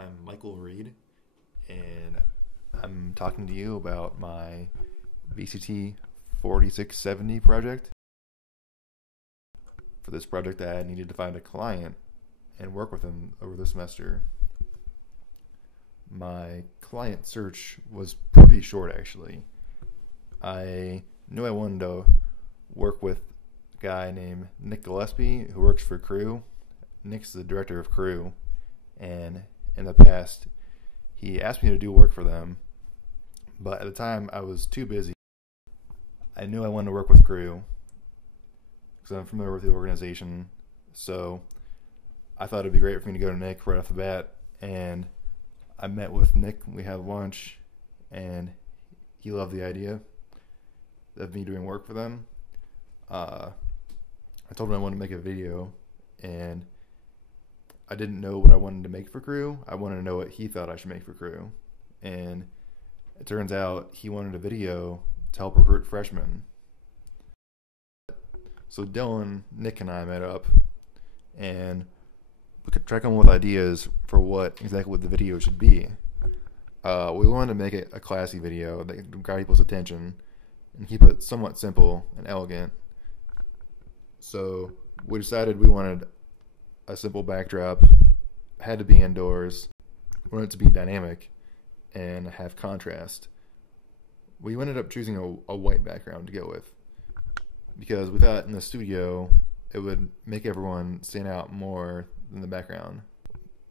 I'm Michael Reed, and I'm talking to you about my VCT 4670 project. For this project, I needed to find a client and work with them over the semester. My client search was pretty short, actually. I knew I wanted to work with a guy named Nick Gillespie, who works for Crew. Nick's the director of Crew, and in the past, he asked me to do work for them, but at the time, I was too busy. I knew I wanted to work with Crew, because I'm familiar with the organization, so I thought it'd be great for me to go to Nick right off the bat, and I met with Nick, we had lunch, and he loved the idea of me doing work for them. I told him I wanted to make a video, and I didn't know what I wanted to make for Crew. I wanted to know what he thought I should make for Crew. And it turns out he wanted a video to help recruit freshmen. So Dylan, Nick, and I met up, and we could try to come up with ideas for exactly what the video should be. We wanted to make it a classy video that could grab people's attention and keep it somewhat simple and elegant. So we decided we wanted a simple backdrop, had to be indoors, wanted it to be dynamic and have contrast. We ended up choosing a white background to go with, because we thought in the studio it would make everyone stand out more than the background.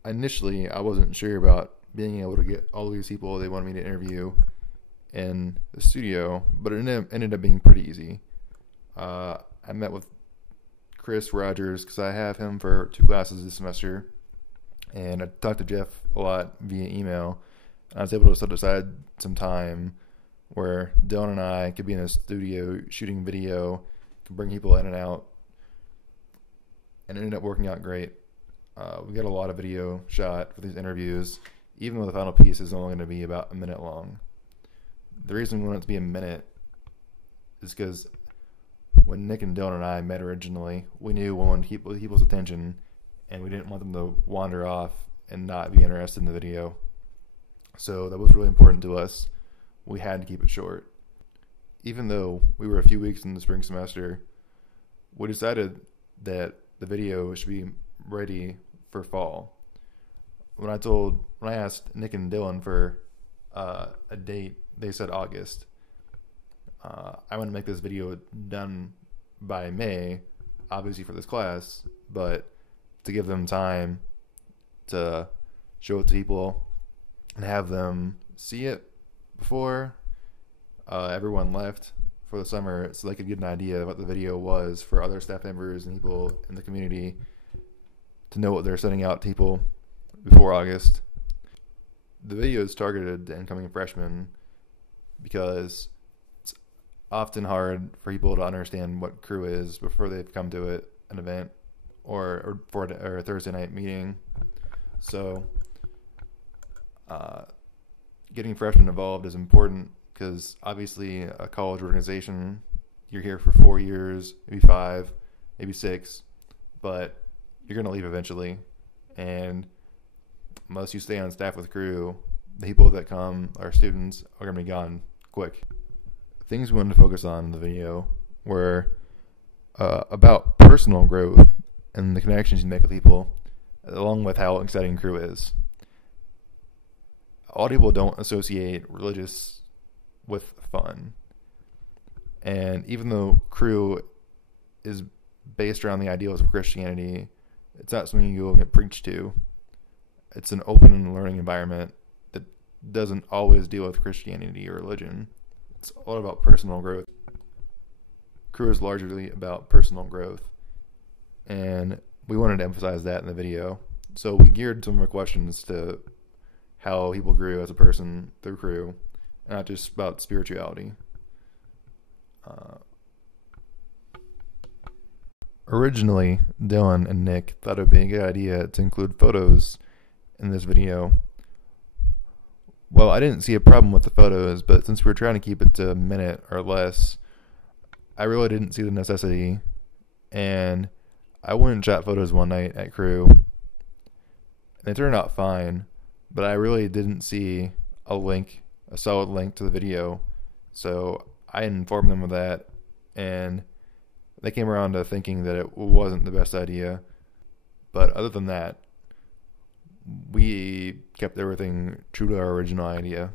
Initially, I wasn't sure about being able to get all these people they wanted me to interview in the studio, but it ended up being pretty easy. I met with Chris Rogers, because I have him for 2 classes this semester, and I talked to Jeff a lot via email. I was able to set aside some time where Dylan and I could be in a studio shooting video, could bring people in and out, and it ended up working out great. We got a lot of video shot for these interviews, even though the final piece is only going to be about a minute long. The reason we want it to be a minute is because when Nick and Dylan and I met originally, we knew we wanted to keep people's attention, and we didn't want them to wander off and not be interested in the video. So that was really important to us. We had to keep it short. Even though we were a few weeks in the spring semester, we decided that the video should be ready for fall. When I asked Nick and Dylan for a date, they said August. I want to make this video done by May, obviously for this class, but to give them time to show it to people and have them see it before everyone left for the summer, so they could get an idea of what the video was for other staff members and people in the community to know what they're sending out to people before August. The video is targeted to incoming freshmen because it's often hard for people to understand what Crew is before they've come to an event or for a Thursday night meeting. So getting freshmen involved is important, because obviously a college organization, you're here for 4 years, maybe 5, maybe 6, but you're going to leave eventually. And unless you stay on staff with Crew, the people that come, our students, are going to be gone quick. Things we wanted to focus on in the video were about personal growth and the connections you make with people, along with how exciting Crew is. A lot of people don't associate religious with fun. And even though Crew is based around the ideals of Christianity, it's not something you go and get preached to. It's an open and learning environment that doesn't always deal with Christianity or religion. It's all about personal growth. Crew is largely about personal growth, and we wanted to emphasize that in the video. So we geared some of our questions to how people grew as a person through Crew, and not just about spirituality. Originally, Dylan and Nick thought it would be a good idea to include photos in this video. Well, I didn't see a problem with the photos, but since we were trying to keep it to a minute or less, I really didn't see the necessity, and I went and shot photos one night at Crew, and it turned out fine, but I really didn't see a solid link to the video. So I informed them of that, and they came around to thinking that it wasn't the best idea. But other than that, we kept everything true to our original idea.